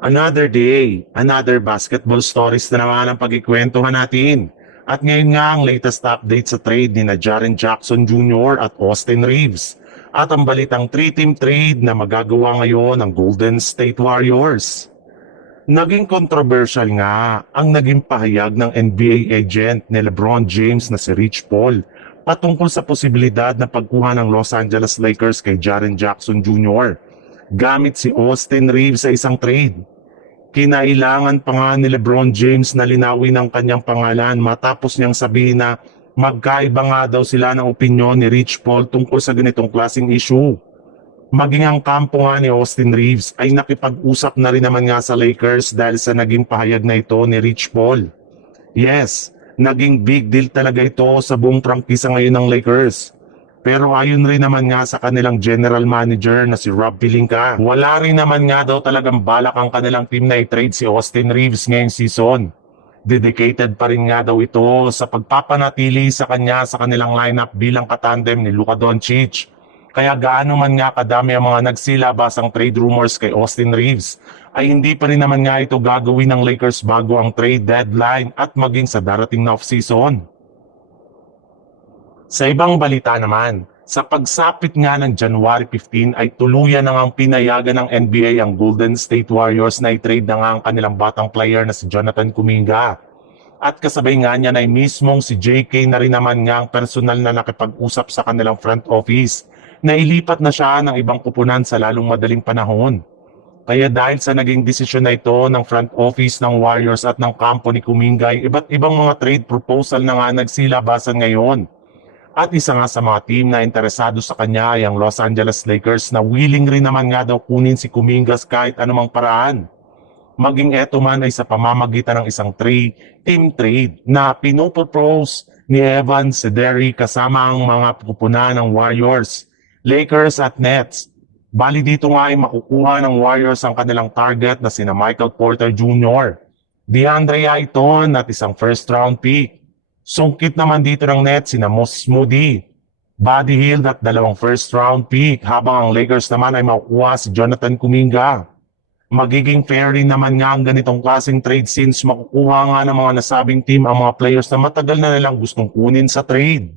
Another day, another basketball stories na naman ang pagkikwentuhan natin. At ngayon nga ang latest update sa trade ni na Jaren Jackson Jr. at Austin Reeves. At ang balitang 3-team trade na magagawa ngayon ng Golden State Warriors. Naging controversial nga ang naging pahayag ng NBA agent ni LeBron James na si Rich Paul patungkol sa posibilidad na pagkuha ng Los Angeles Lakers kay Jaren Jackson Jr. gamit si Austin Reeves sa isang trade. Kinailangan pa nga ni LeBron James na linawin ang kanyang pangalan matapos niyang sabihin na magkaiba nga daw sila ng opinyon ni Rich Paul tungkol sa ganitong klaseng issue. Maging ang kampo nga ni Austin Reeves ay nakipag-usap na rin naman nga sa Lakers dahil sa naging pahayag na ito ni Rich Paul. Yes, naging big deal talaga ito sa buong prangkisa ngayon ng Lakers. Pero ayon rin naman nga sa kanilang general manager na si Rob Pelinka, wala rin naman nga daw talagang balak ang kanilang team na i-trade si Austin Reeves ngayong season. Dedicated pa rin nga daw ito sa pagpapanatili sa kanya sa kanilang lineup bilang katandem ni Luka Doncic. Kaya gaano man nga kadami ang mga nagsilabas ang trade rumors kay Austin Reeves, ay hindi pa rin naman nga ito gagawin ng Lakers bago ang trade deadline at maging sa darating na off-season. Sa ibang balita naman, sa pagsapit nga ng January 15 ay tuluyan na ngang pinayagan ng NBA ang Golden State Warriors na i-trade na nga ang kanilang batang player na si Jonathan Kuminga. At kasabay nga niya na mismong si JK na rin naman nga ang personal na nakipag-usap sa kanilang front office na ilipat na siya ng ibang kupunan sa lalong madaling panahon. Kaya dahil sa naging desisyon na ito ng front office ng Warriors at ng kampo ni Kuminga ay iba't ibang mga trade proposal na nga nagsilabasan ngayon. At isa nga sa mga team na interesado sa kanya ay ang Los Angeles Lakers na willing rin naman nga daw kunin si Kumingas kahit anumang paraan. Maging eto man ay sa pamamagitan ng isang team trade na pinopropose ni Evan Sederi kasama ang mga pupunan ng Warriors, Lakers at Nets. Bali dito nga ay makukuha ng Warriors ang kanilang target na sina Michael Porter Jr., DeAndre Ayton at isang first round pick. Sungkit naman dito ng Nets sina Moses Moody, Buddy Hield at 2 first round pick habang ang Lakers naman ay makukuha si Jonathan Kuminga. Magiging fair rin naman nga ang ganitong klaseng trade since makukuha nga ng mga nasabing team ang mga players na matagal na nilang gustong kunin sa trade.